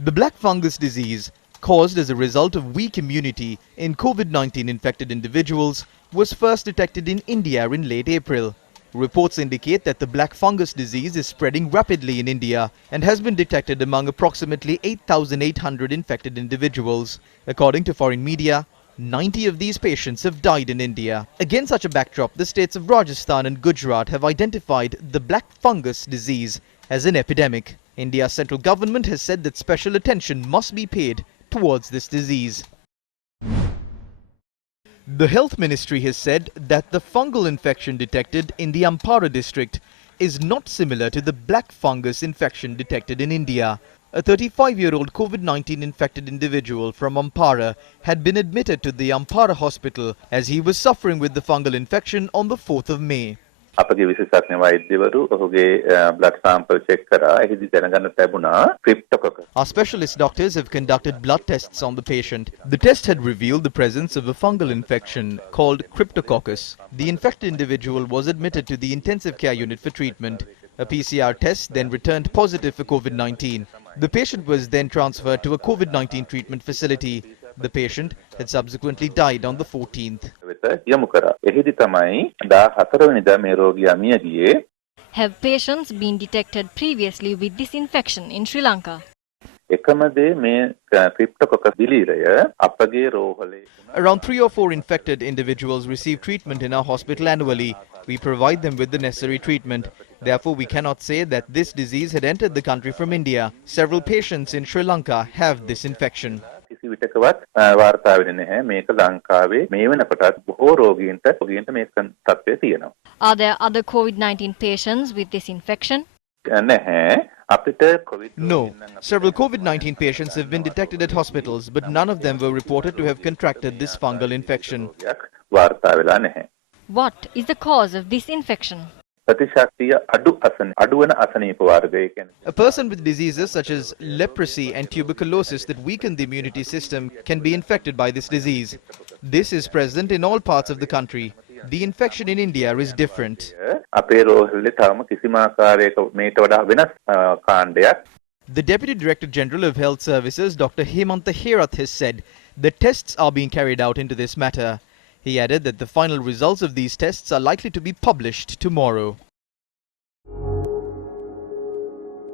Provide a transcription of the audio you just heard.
The black fungus disease, caused as a result of weak immunity in COVID-19 infected individuals, was first detected in India in late April. Reports indicate that the black fungus disease is spreading rapidly in India and has been detected among approximately 8,800 infected individuals. According to foreign media, 90 of these patients have died in India. Against such a backdrop, the states of Rajasthan and Gujarat have identified the black fungus disease as an epidemic. India's central government has said that special attention must be paid towards this disease. The Health Ministry has said that the fungal infection detected in the Ampara district is not similar to the black fungus infection detected in India. A 35-year-old COVID-19 infected individual from Ampara had been admitted to the Ampara hospital as he was suffering with the fungal infection on the 4th of May. අපගේ විශේෂඥ වෛද්‍යවරු ඔහුගේ blood සැම්පල් check කරා. එහිදී දැනගන්න ලැබුණා ක්‍රිප්ටොකොකස්. Our specialist doctors have conducted blood tests on the patient. The test had revealed the presence of a fungal infection called Cryptococcus. The infected individual was admitted to the intensive care unit for treatment. A PCR test then returned positive for COVID-19. The patient was then transferred to a COVID-19 treatment facility. The patient had subsequently died on the 14th. එහිදී තමයි 14 වෙනිදා මේ රෝගියා මිය ගියේ. Have patients been detected previously with this infection in Sri Lanka? එකම දේ මේ ක්‍රිප්ටොකොකස් දිලීරය අපගේ රෝහලේ. Around 3 or 4 infected individuals receive treatment in our hospital annually. We provide them with the necessary treatment. Therefore, we cannot say that this disease had entered the country from India. Several patients in Sri Lanka have this infection. කිසි විටකවත් වාර්තා වෙන්නේ නැහැ. මේක ලංකාවේ මේ වෙනකොටත් බොහෝ රෝගීන්ට මේක තත්ත්වය තියෙනවා. Are there other COVID-19 patients with this infection? නැහැ. අපිට COVID. No. Several COVID-19 patients have been detected at hospitals, but none of them were reported to have contracted this fungal infection. වාර්තා වෙලා නැහැ. What is the cause of this infection? ප්‍රතිශක්තිය අඩු වෙන අසනීප වර්ගය කියන්නේ. A person with diseases such as leprosy and tuberculosis that weaken the immunity system can be infected by this disease. This is present in all parts of the country. The infection in India is different. අපේ රෝහලේ තවම කිසිම ආකාරයක මේට වඩා වෙනස් කාණ්ඩයක්. The Deputy Director General of Health Services, Dr. Hemanta Herath, has said that tests are being carried out into this matter. He added that the final results of these tests are likely to be published tomorrow.